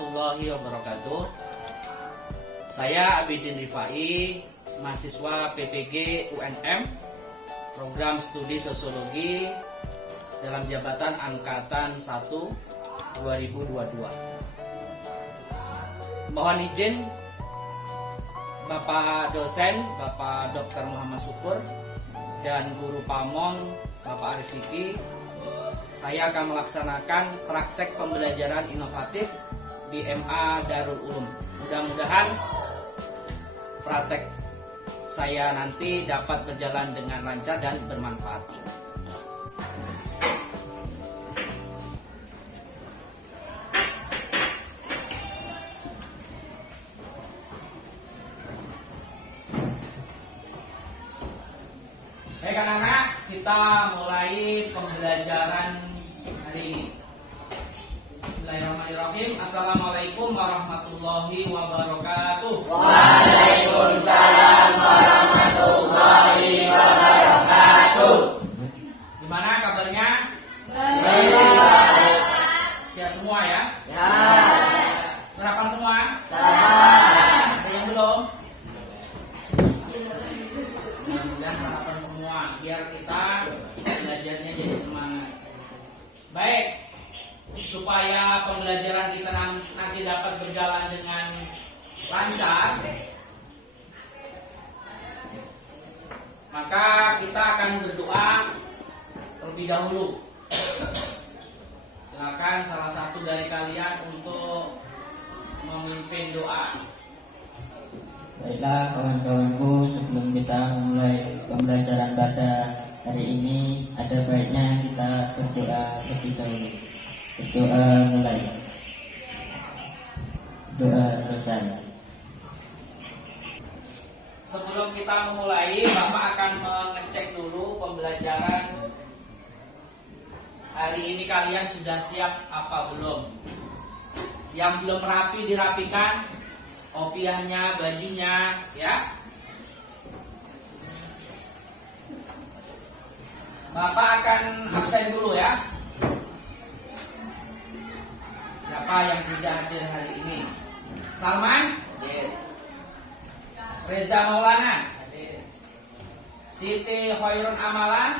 warahmatullahi wabarakatuh. Saya Abidin Rifai, mahasiswa PPG UNM, program studi sosiologi dalam jabatan angkatan 1 2022. Mohon izin Bapak dosen, Bapak Dr. Muhammad Syukur, dan Guru Pamong, Bapak Arisiki, saya akan melaksanakan praktek pembelajaran inovatif di MA Darul Ulum. Mudah-mudahan praktek saya nanti dapat berjalan dengan lancar dan bermanfaat. Baik anak-anak, kita mulai pembelajaran hari ini. Bismillahirrahmanirrahim. Assalamualaikum warahmatullahi wabarakatuh. Waalaikumsalam warahmatullahi wabarakatuh. Gimana kabarnya? Baik. Siap semua ya? Ya. Sarapan semua? Selamat. Ada yang belum? Mudah-mudahan sarapan semua biar kita belajarnya jadi semangat. Baik, supaya pembelajaran kita nanti dapat berjalan dengan lancar, maka kita akan berdoa terlebih dahulu. Silakan salah satu dari kalian untuk memimpin doa. Baiklah kawan-kawanku, sebelum kita memulai pembelajaran pada hari ini, ada baiknya kita berdoa terlebih dahulu. Berdoa mulai. Doa selesai. Sebelum kita memulai, Bapak akan mengecek dulu pembelajaran hari ini kalian sudah siap apa belum. Yang belum rapi dirapikan, kopiahnya, bajunya, ya. Bapak akan absen dulu ya. Siapa yang tidak hadir hari ini? Salman? Hadir. Reza Maulana? Hadir. Siti Khairun Amala?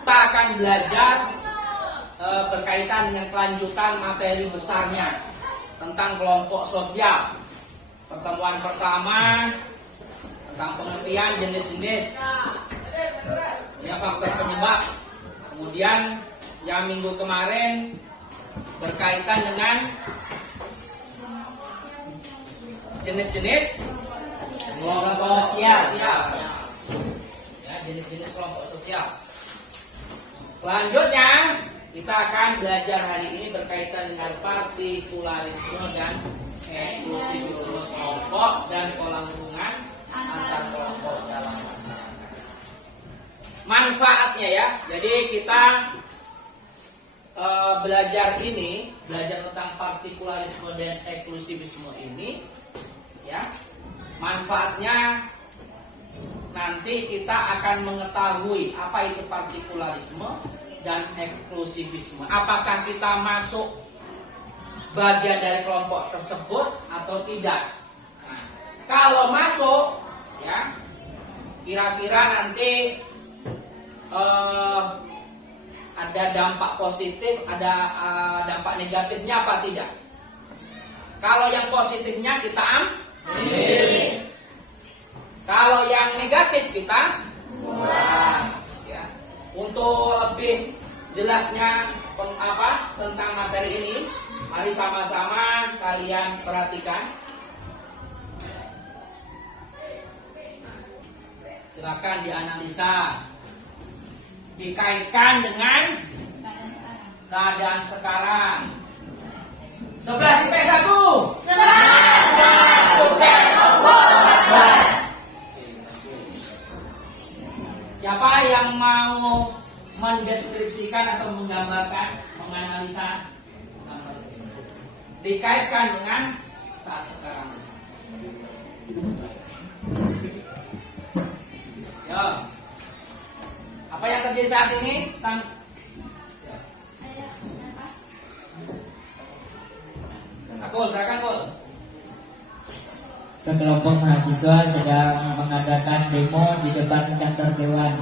Kita akan belajar berkaitan dengan kelanjutan materi besarnya tentang kelompok sosial. Pertemuan pertama tentang pengertian jenis-jenis faktor penyebab. Kemudian yang minggu kemarin berkaitan dengan jenis-jenis kelompok sosial. Ya, jenis-jenis kelompok sosial. Selanjutnya kita akan belajar hari ini berkaitan dengan partikularisme dan eksklusivisme kelompok dan pola hubungan antar kelompok dalam masyarakat. Manfaatnya ya, jadi kita belajar tentang partikularisme dan eksklusivisme ini, ya. Manfaatnya nanti kita akan mengetahui apa itu partikularisme dan eksklusivisme. Apakah kita masuk bagian dari kelompok tersebut atau tidak? Nah, kalau masuk, ya, kira-kira nanti ada dampak positif, ada dampak negatifnya apa tidak? Kalau yang positifnya kita ambil, kalau yang negatif kita buang. Ya. Untuk lebih jelasnya tentang materi ini, mari sama-sama kalian perhatikan. Silakan dianalisa, dikaitkan dengan keadaan sekarang. 11 IPS 1. Siapa yang mau mendeskripsikan atau menggambarkan, menganalisa gambar tersebut dikaitkan dengan saat sekarang? Ya. Apa yang terjadi saat ini? Aku silakan Kul. Sekelompok mahasiswa sedang mengadakan demo di depan kantor dewan.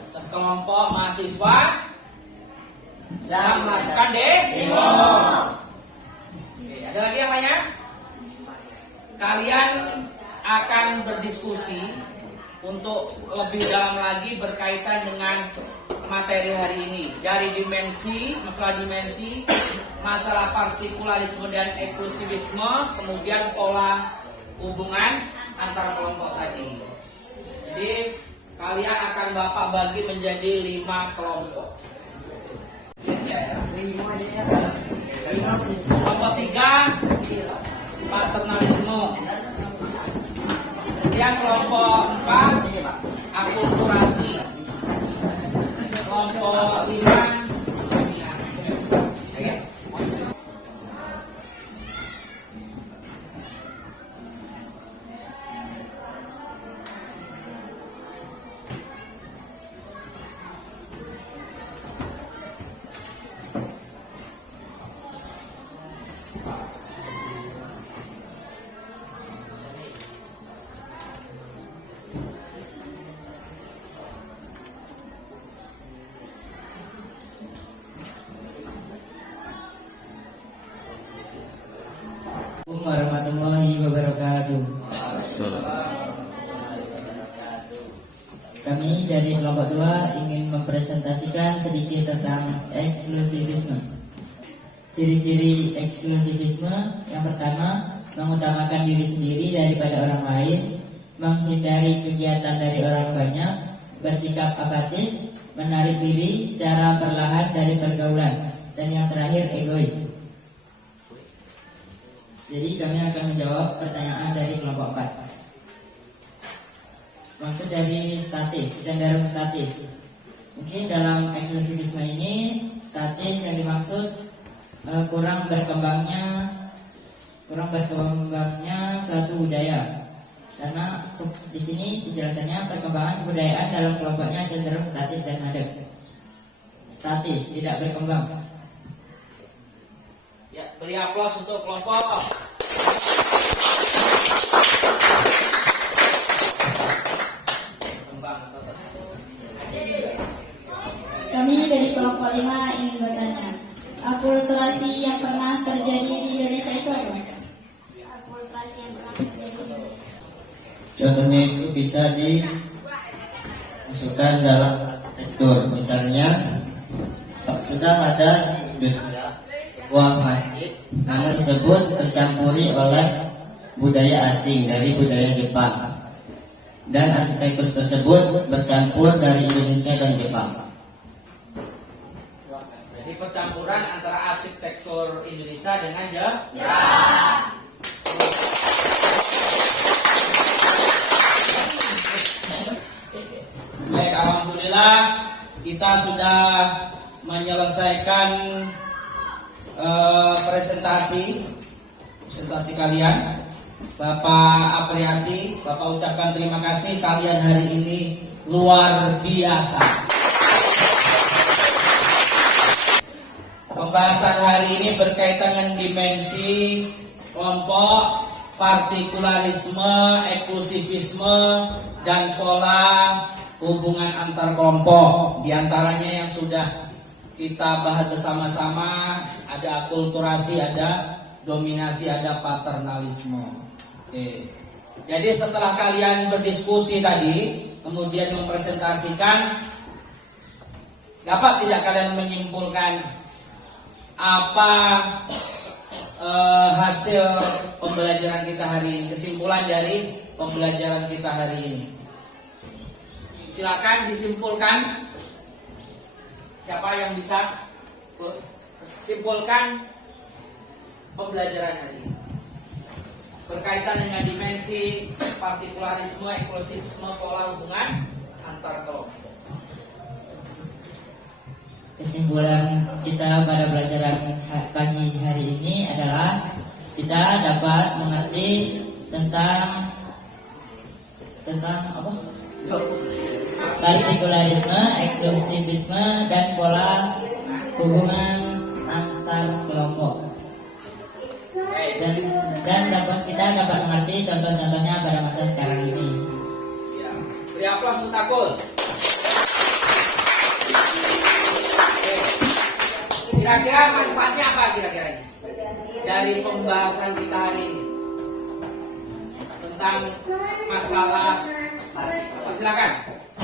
Sekelompok mahasiswa sedang melakukan demo. Oke, ada lagi yang lainnya? Kalian akan berdiskusi untuk lebih dalam lagi berkaitan dengan materi hari ini, dari masalah partikularisme dan eksklusivisme, kemudian pola hubungan antar kelompok tadi. Jadi kalian akan Bapak bagi menjadi 5 kelompok. Kelompok 3 paternalisme. Kemudian kelompok 4 akulturasi. Kelompok 5 Assalamualaikum warahmatullahi wabarakatuh. Kami dari kelompok 2 ingin mempresentasikan sedikit tentang eksklusivisme. Ciri-ciri eksklusivisme: yang pertama, mengutamakan diri sendiri daripada orang lain, menghindari kegiatan dari orang banyak, bersikap apatis, menarik diri secara perlahan dari pergaulan, dan yang terakhir, egois. Jadi kami akan menjawab pertanyaan dari kelompok 4. Maksud dari statis, cenderung statis. Mungkin dalam eksklusivisme ini statis yang dimaksud kurang berkembangnya suatu budaya. Karena di sini penjelasannya perkembangan kebudayaan dalam kelompoknya cenderung statis dan madeg. Statis, tidak berkembang. Ya, beri aplaus untuk kelompok. Kami dari kelompok 5 ingin bertanya, akulturasi yang pernah terjadi di Indonesia itu apa? Akulturasi yang pernah terjadi di Indonesia. Contohnya itu bisa dimasukkan dalam arsitektur. Misalnya, sudah ada uang masjid, namun tersebut tercampuri oleh budaya asing dari budaya Jepang, dan arsitektur tersebut bercampur dari Indonesia dan Jepang. Jadi percampuran antara arsitektur Indonesia dengan Jepang. Baik, alhamdulillah kita sudah menyelesaikan presentasi kalian. Bapak apresiasi, Bapak ucapkan terima kasih, kalian hari ini luar biasa. Pembahasan hari ini berkaitan dengan dimensi kelompok, partikularisme, eksklusivisme, dan pola hubungan antar kelompok. Di antaranya yang sudah kita bahas bersama-sama ada akulturasi, ada dominasi, ada paternalisme. Oke. Jadi setelah kalian berdiskusi tadi, kemudian mempresentasikan, dapat tidak kalian menyimpulkan apa hasil pembelajaran kita hari ini, kesimpulan dari pembelajaran kita hari ini? Silakan disimpulkan. Siapa yang bisa simpulkan pembelajaran hari ini berkaitan dengan dimensi partikularisme, eksklusivisme, pola hubungan antar kelompok? Kesimpulan kita pada pelajaran pagi hari ini adalah kita dapat mengerti tentang apa? Partikularisme, eksklusivisme, dan pola hubungan antar kelompok. kita dapat mengerti contoh-contohnya pada masa sekarang ini. Ya, beri aplaus untuk Takul. Kira-kira manfaatnya apa kira-kira dari pembahasan kita hari ini tentang masalah, silakan,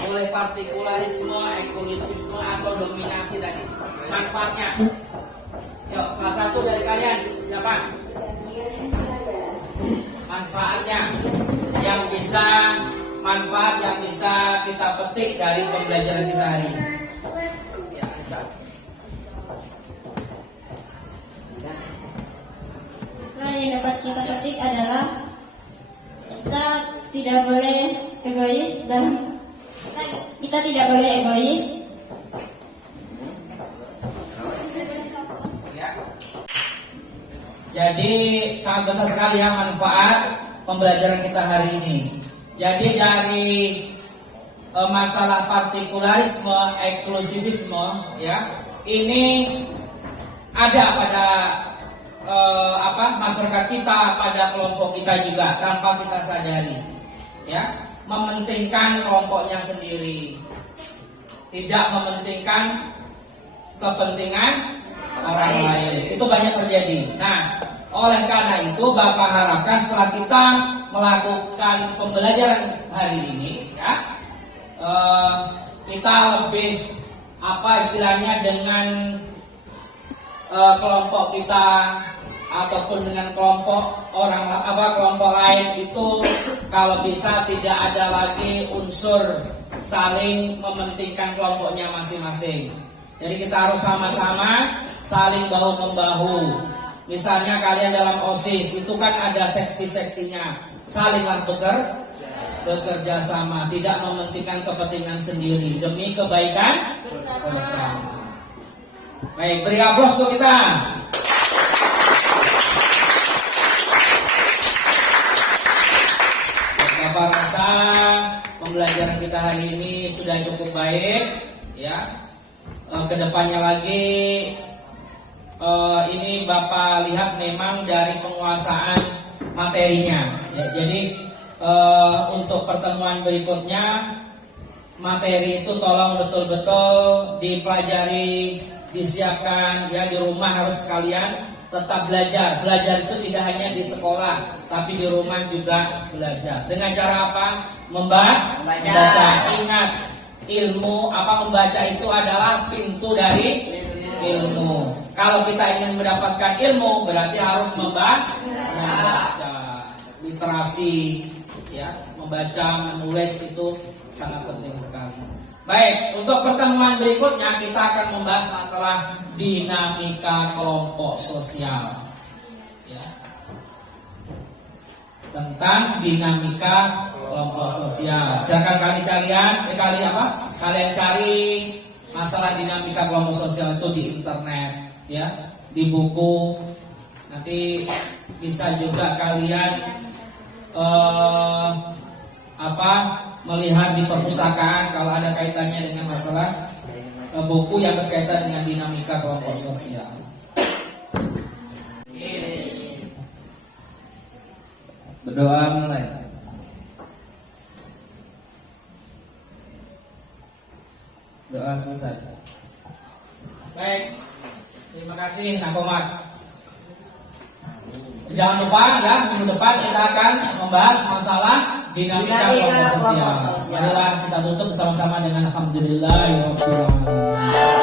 mulai partikularisme, eksklusifisme atau dominasi tadi. Manfaatnya, yuk salah satu dari kalian siapa? Manfaatnya manfaat yang bisa kita petik dari pembelajaran kita hari ini. Ya, bisa. Makna yang dapat kita petik adalah kita tidak boleh egois dalam kita tidak boleh egois. Ya. Jadi sangat besar sekali ya manfaat pembelajaran kita hari ini. Jadi dari masalah partikularisme, eksklusivisme, ya, ini ada pada masyarakat kita, pada kelompok kita juga tanpa kita sadari, ya, mementingkan kelompoknya sendiri, tidak mementingkan kepentingan orang lain. Itu banyak terjadi. Nah, oleh karena itu Bapak harapkan setelah kita melakukan pembelajaran hari ini, ya, kita lebih istilahnya dengan kelompok kita ataupun dengan kelompok kelompok lain itu kalau bisa tidak ada lagi unsur saling mementingkan kelompoknya masing-masing. Jadi kita harus sama-sama saling bahu-membahu. Misalnya kalian dalam OSIS itu kan ada seksi-seksinya, salinglah bekerja sama, tidak mementingkan kepentingan sendiri demi kebaikan bersama. Baik, beri aplaus untuk kita. Bapak rasa pembelajaran kita hari ini sudah cukup baik, ya. Kedepannya lagi ini Bapak lihat memang dari penguasaan materinya, ya. Jadi untuk pertemuan berikutnya materi itu tolong betul-betul dipelajari, disiapkan, ya. Di rumah harus kalian tetap belajar. Belajar itu tidak hanya di sekolah, tapi di rumah juga belajar. Dengan cara apa? Membaca. Ingat, membaca itu adalah pintu dari ilmu. Kalau kita ingin mendapatkan ilmu, berarti harus membaca. Literasi, ya, membaca, menulis itu sangat penting sekali. Baik, untuk pertemuan berikutnya kita akan membahas masalah dinamika kelompok sosial, ya. Tentang dinamika kelompok sosial. Silakan kalian cari masalah dinamika kelompok sosial itu di internet, ya, di buku. Nanti bisa juga kalian melihat di perpustakaan kalau ada kaitannya dengan masalah buku yang berkaitan dengan dinamika kelompok sosial. Berdoa mulai. Doa selesai. Baik, terima kasih Nakomat. Jangan lupa ya, minggu depan kita akan membahas masalah dinamika kelompok sosial. Marilah kita tutup bersama-sama dengan alhamdulillahirabbil alamin.